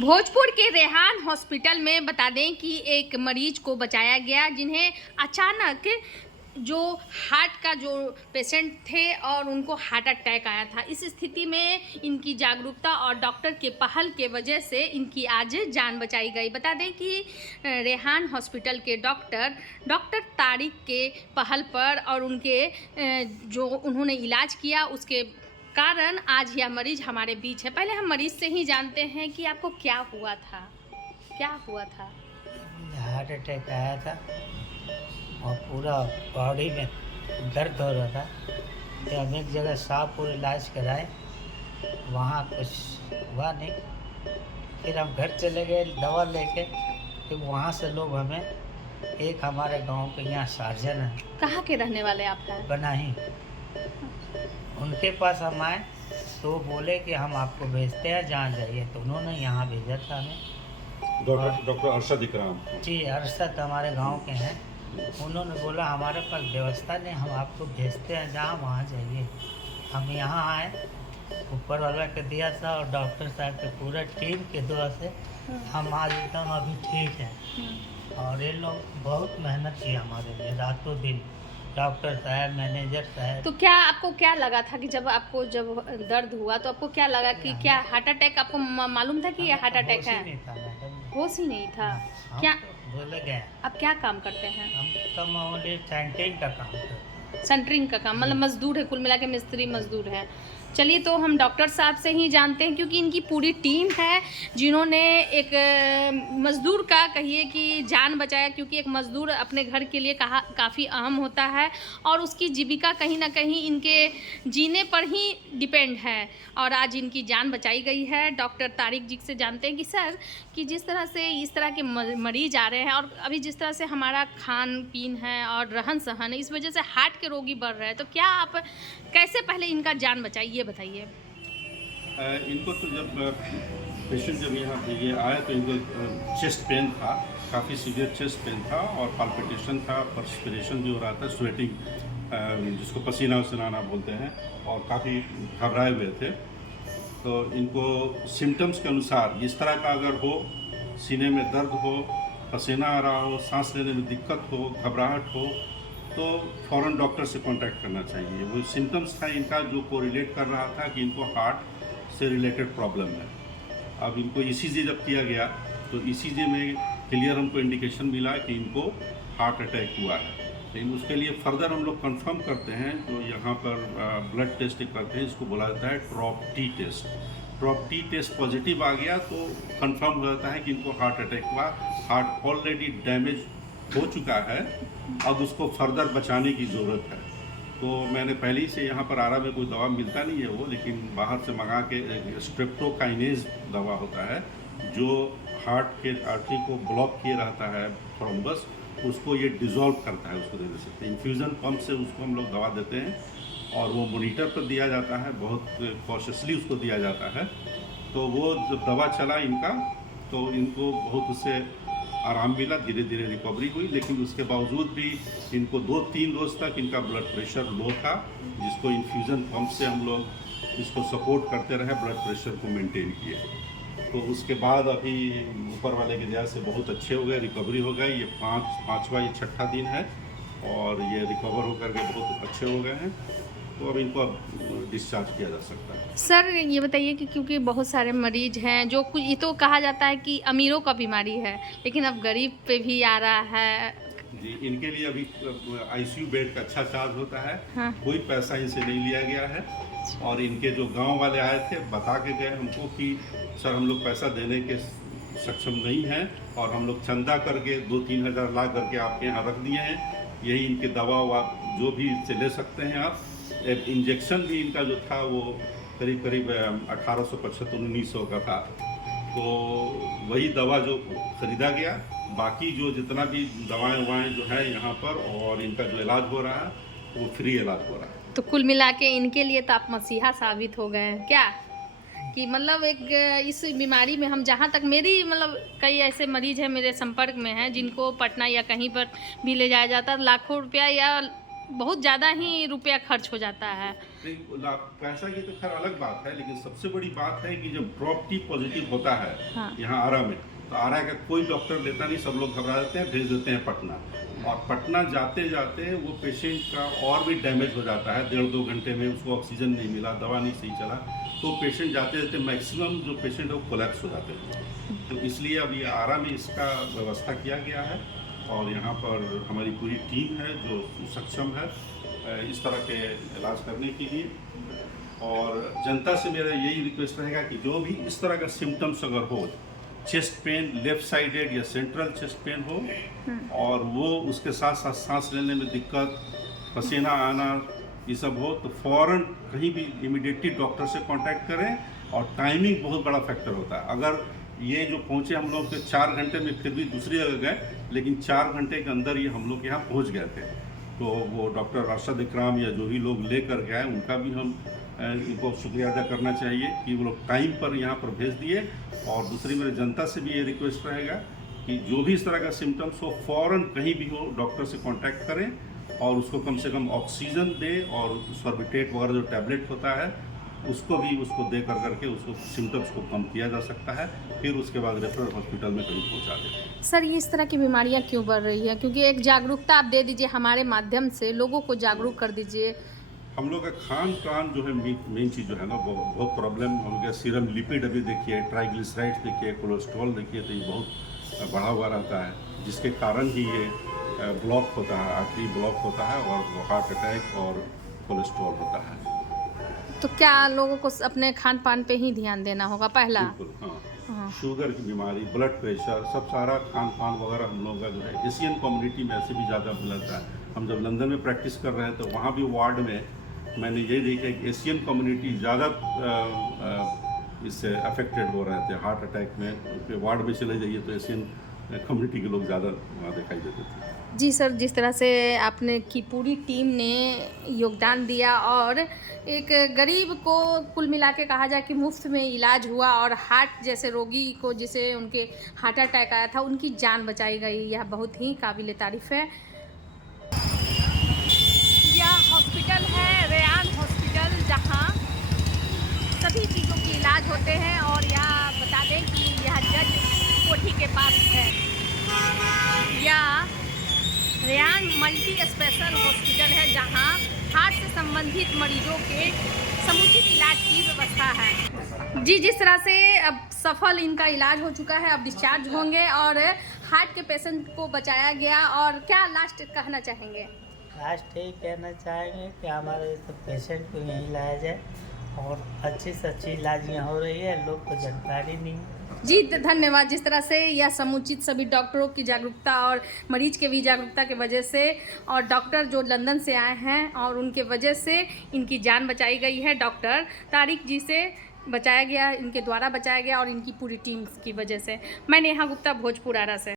भोजपुर के रेहान हॉस्पिटल में बता दें कि एक मरीज को बचाया गया जिन्हें अचानक जो हार्ट का जो पेशेंट थे और उनको हार्ट अटैक आया था। इस स्थिति में इनकी जागरूकता और डॉक्टर के पहल के वजह से इनकी आज जान बचाई गई। बता दें कि रेहान हॉस्पिटल के डॉक्टर तारिक के पहल पर और उनके जो उन्होंने इलाज किया उसके कारण आज यह मरीज हमारे बीच है। पहले हम मरीज से ही जानते हैं कि आपको क्या हुआ था। हार्ट अटैक आया था और पूरा बॉडी में दर्द हो रहा था। तो हम एक जगह शाहपुर इलाज कराए, वहाँ कुछ हुआ नहीं। फिर हम घर चले गए दवा लेके। फिर वहाँ से लोग हमें एक हमारे गांव के यहाँ सर्जन है, कहाँ के रहने वाले आप हैं? बनाही, उनके पास हम आए तो बोले कि हम आपको भेजते हैं, जहाँ जाइए। तो उन्होंने यहाँ भेजा था हमें। डॉक्टर अरशद इकराम जी, अरशद हमारे गांव के हैं। उन्होंने बोला हमारे पास व्यवस्था नहीं, हम आपको भेजते हैं, जहाँ वहाँ जाइए। हम यहाँ आए, ऊपर वाला के दिया था और डॉक्टर साहब के पूरा टीम के दुआ से हम आज एकदम अभी ठीक हैं। और ये लोग बहुत मेहनत की हमारे लिए, रातों दिन, डॉक्टर साहब, मैनेजर साहब। तो क्या आपको क्या लगा था कि जब दर्द हुआ तो आपको क्या लगा कि क्या हार्ट अटैक, आपको मालूम था कि ये हार्ट अटैक है? होश ही नहीं था। क्या बोले गए? आप क्या काम करते हैं? हम तो मामूली सेंटरिंग का काम करते हैं। सेंटरिंग का काम, मतलब मजदूर है, कुल मिला के मिस्त्री मजदूर है। चलिए, तो हम डॉक्टर साहब से ही जानते हैं क्योंकि इनकी पूरी टीम है जिन्होंने एक मज़दूर का कहिए कि जान बचाया, क्योंकि एक मज़दूर अपने घर के लिए काफ़ी अहम होता है और उसकी जीविका कहीं ना कहीं इनके जीने पर ही डिपेंड है। और आज इनकी जान बचाई गई है। डॉक्टर तारिक जी से जानते हैं कि सर, कि जिस तरह से इस तरह के मरीज आ रहे हैं और अभी जिस तरह से हमारा खान पीन है और रहन सहन है, इस वजह से हार्ट के रोगी बढ़ रहे हैं, तो क्या आप कैसे पहले इनका जान बचाई, ये बताइए। इनको तो जब पेशेंट जब यहाँ पे ये आया तो इनको चेस्ट पेन था, काफ़ी सीवियर चेस्ट पेन था और पाल्पिटेशन था, पर्सपिरेशन भी हो रहा था, स्वेटिंग जिसको पसीना वसीना बोलते हैं, और काफ़ी घबराए हुए थे। तो इनको सिम्टम्स के अनुसार इस तरह का अगर हो, सीने में दर्द हो, पसीना आ रहा हो, सांस लेने में दिक्कत हो, घबराहट हो, तो फ़ौरन डॉक्टर से कांटेक्ट करना चाहिए। वो सिम्टम्स था इनका जो कोरिलेट कर रहा था कि इनको हार्ट से रिलेटेड प्रॉब्लम है। अब इनको ईसीजी जब किया गया तो ईसीजी में क्लियर हमको इंडिकेशन मिला कि इनको हार्ट अटैक हुआ है। लेकिन उसके लिए फर्दर हम लोग कंफर्म करते हैं, जो यहाँ पर ब्लड टेस्ट करते हैं, इसको बोला जाता है trop T test. Trop T test positive आ गया तो कंफर्म हो जाता है कि इनको हार्ट अटैक हुआ। हार्ट ऑलरेडी डैमेज हो चुका है, अब उसको फर्दर बचाने की ज़रूरत है। तो मैंने पहले ही से यहाँ पर आरा में कोई दवा मिलता नहीं है वो, लेकिन बाहर से मंगा के स्ट्रेप्टोकाइनेज दवा होता है जो हार्ट के आर्टरी को ब्लॉक किए रहता है, थ्रोम्बस, उसको ये डिज़ोल्व करता है, उसको दे सकते हैं। इन्फ्यूज़न पंप से उसको हम लोग दवा देते हैं और वो मोनीटर पर दिया जाता है, बहुत कॉशियसली उसको दिया जाता है। तो वो जब दवा चला इनका तो इनको बहुत उससे आराम मिला, धीरे धीरे रिकवरी हुई। लेकिन उसके बावजूद भी इनको 2-3 रोज़ तक इनका ब्लड प्रेशर लो था, जिसको इन्फ्यूज़न पंप से हम लोग इसको सपोर्ट करते रहे, ब्लड प्रेशर को मेंटेन किए। तो उसके बाद अभी ऊपर वाले की दया से बहुत अच्छे हो गए, रिकवरी हो गई। ये पाँचवा ये छठा दिन है और ये रिकवर होकर के बहुत अच्छे हो गए हैं। तो अब इनको डिस्चार्ज किया जा सकता है। सर, ये बताइए कि क्योंकि बहुत सारे मरीज हैं जो कुछ, ये तो कहा जाता है कि अमीरों का बीमारी है, लेकिन अब गरीब पे भी आ रहा है जी, इनके लिए अभी आईसीयू बेड का अच्छा चार्ज होता है। हाँ। कोई पैसा इनसे नहीं लिया गया है। और इनके जो गांव वाले आए थे बता के गए हमको कि सर, हम लोग पैसा देने के सक्षम नहीं हैं और हम लोग चंदा करके 2-3 हज़ार ला करके आपके यहाँ रख दिए हैं। यही इनके दवा जो भी इससे ले सकते हैं आप। एक इंजेक्शन भी इनका जो था वो करीब 1875-1900 का था। तो वही दवा जो ख़रीदा गया, बाकी जो जितना भी दवाएं जो है यहाँ पर और इनका जो इलाज हो रहा है वो फ्री इलाज हो रहा है। तो कुल मिला के इनके लिए तो आप मसीहा साबित हो गए हैं क्या? कि मतलब एक इस बीमारी में हम, जहाँ तक मेरी मतलब कई ऐसे मरीज हैं मेरे संपर्क में हैं जिनको पटना या कहीं पर भी ले जाया जाता है, लाखों रुपया या बहुत ज़्यादा ही रुपया खर्च हो जाता है। पैसा की तो खैर अलग बात है, लेकिन सबसे बड़ी बात है कि जब ड्रॉप टी पॉजिटिव होता है हाँ। यहाँ आरा में, तो आरा का कोई डॉक्टर लेता नहीं, सब लोग घबरा देते हैं, भेज देते हैं पटना। और पटना जाते जाते वो पेशेंट का और भी डैमेज हो जाता है, 1.5-2 घंटे में उसको ऑक्सीजन नहीं मिला, दवा नहीं सही चला, तो पेशेंट जाते जाते मैक्सिमम जो पेशेंट है वो कोलैप्स हो जाते हैं। तो इसलिए अब ये आरा में इसका व्यवस्था किया गया है, और यहाँ पर हमारी पूरी टीम है जो सक्षम है इस तरह के इलाज करने के लिए। और जनता से मेरा यही रिक्वेस्ट रहेगा कि जो भी इस तरह का सिम्टम्स अगर हो, चेस्ट पेन लेफ्ट साइडेड या सेंट्रल चेस्ट पेन हो, और वो उसके साथ साथ सांस लेने में दिक्कत, पसीना आना, ये सब हो, तो फ़ौरन कहीं भी इमीडिएटली डॉक्टर से कांटेक्ट करें। और टाइमिंग बहुत बड़ा फैक्टर होता है। अगर ये जो पहुँचे हम लोग के 4 घंटे में, फिर भी दूसरी जगह गए, लेकिन 4 घंटे के अंदर ये हम लोग यहाँ पहुँच गए थे, तो वो डॉक्टर अरशद इकराम या जो भी लोग लेकर गए उनका भी हम इनको शुक्रिया अदा करना चाहिए कि वो लोग टाइम पर यहाँ पर भेज दिए। और दूसरी मेरे जनता से भी ये रिक्वेस्ट रहेगा कि जो भी इस तरह का सिम्टम्स हो, फ़ौरन कहीं भी हो डॉक्टर से कांटेक्ट करें और उसको कम से कम ऑक्सीजन दे, और सॉर्बिटेट वगैरह जो टैबलेट होता है उसको दे करके उसको सिम्टम्स को कम किया जा सकता है। फिर उसके बाद रेफरल हॉस्पिटल में कहीं पहुँचा दें। सर, ये इस तरह की बीमारियां क्यों बढ़ रही है? क्योंकि एक जागरूकता आप दे दीजिए, हमारे माध्यम से लोगों को जागरूक कर दीजिए। हम लोग का खान पान जो है मेन चीज़ जो है ना, बहुत प्रॉब्लम। हम लोग का सीरम लिपिड अभी देखिए, ट्राइग्लिसराइड्स देखिए, कोलेस्ट्रॉल देखिए, तो ये बहुत बढ़ा हुआ रहता है, जिसके कारण ही ये ब्लॉक होता है, आर्टरी ब्लॉक होता है, और हार्ट अटैक और कोलेस्ट्रॉल होता है। तो क्या लोगों को अपने खान पान पे ही ध्यान देना होगा पहला? बिल्कुल, हाँ। शुगर की बीमारी, ब्लड प्रेशर, सब सारा खान पान वगैरह हम लोग का जो है एशियन कम्युनिटी में ऐसे भी ज़्यादा मिलता है। हम जब लंदन में प्रैक्टिस कर रहे हैं तो वहाँ भी वार्ड में मैंने ये देखा कि एशियन कम्युनिटी ज़्यादा इससे अफेक्टेड हो रहे थे हार्ट अटैक में। वार्ड में चले जाइए तो एशियन कम्युनिटी के लोग ज़्यादा वहाँ दिखाई देते थे। जी सर, जिस तरह से आपने की पूरी टीम ने योगदान दिया, और एक गरीब को कुल मिला के कहा जाए कि मुफ्त में इलाज हुआ, और हार्ट जैसे रोगी को, जिसे उनके हार्ट अटैक आया था, उनकी जान बचाई गई, यह बहुत ही काबिल तारीफ़ है। यह हॉस्पिटल है रेयान हॉस्पिटल, जहां सभी चीज़ों के इलाज होते हैं। और यह बता दें कि यह जज कोठी के पास है। यह रेयान मल्टी स्पेशल हॉस्पिटल है, जहां हार्ट से संबंधित मरीजों के समुचित इलाज की व्यवस्था है। जी, जिस तरह से अब सफल इनका इलाज हो चुका है, अब डिस्चार्ज होंगे, और हार्ट के पेशेंट को बचाया गया। और क्या लास्ट कहना चाहेंगे? लास्ट यही कहना चाहेंगे कि हमारे सब पेशेंट को यहीं लाया जाए, और अच्छी से अच्छी इलाज यहाँ हो रही है, लोग को जानकारी नहीं है। जी धन्यवाद। जिस तरह से यह समुचित सभी डॉक्टरों की जागरूकता और मरीज के भी जागरूकता की वजह से, और डॉक्टर जो लंदन से आए हैं और उनके वजह से इनकी जान बचाई गई है। डॉक्टर तारिक जी से बचाया गया, इनके द्वारा बचाया गया, और इनकी पूरी टीम की वजह से। मैं नेहा गुप्ता, भोजपुर आरा से।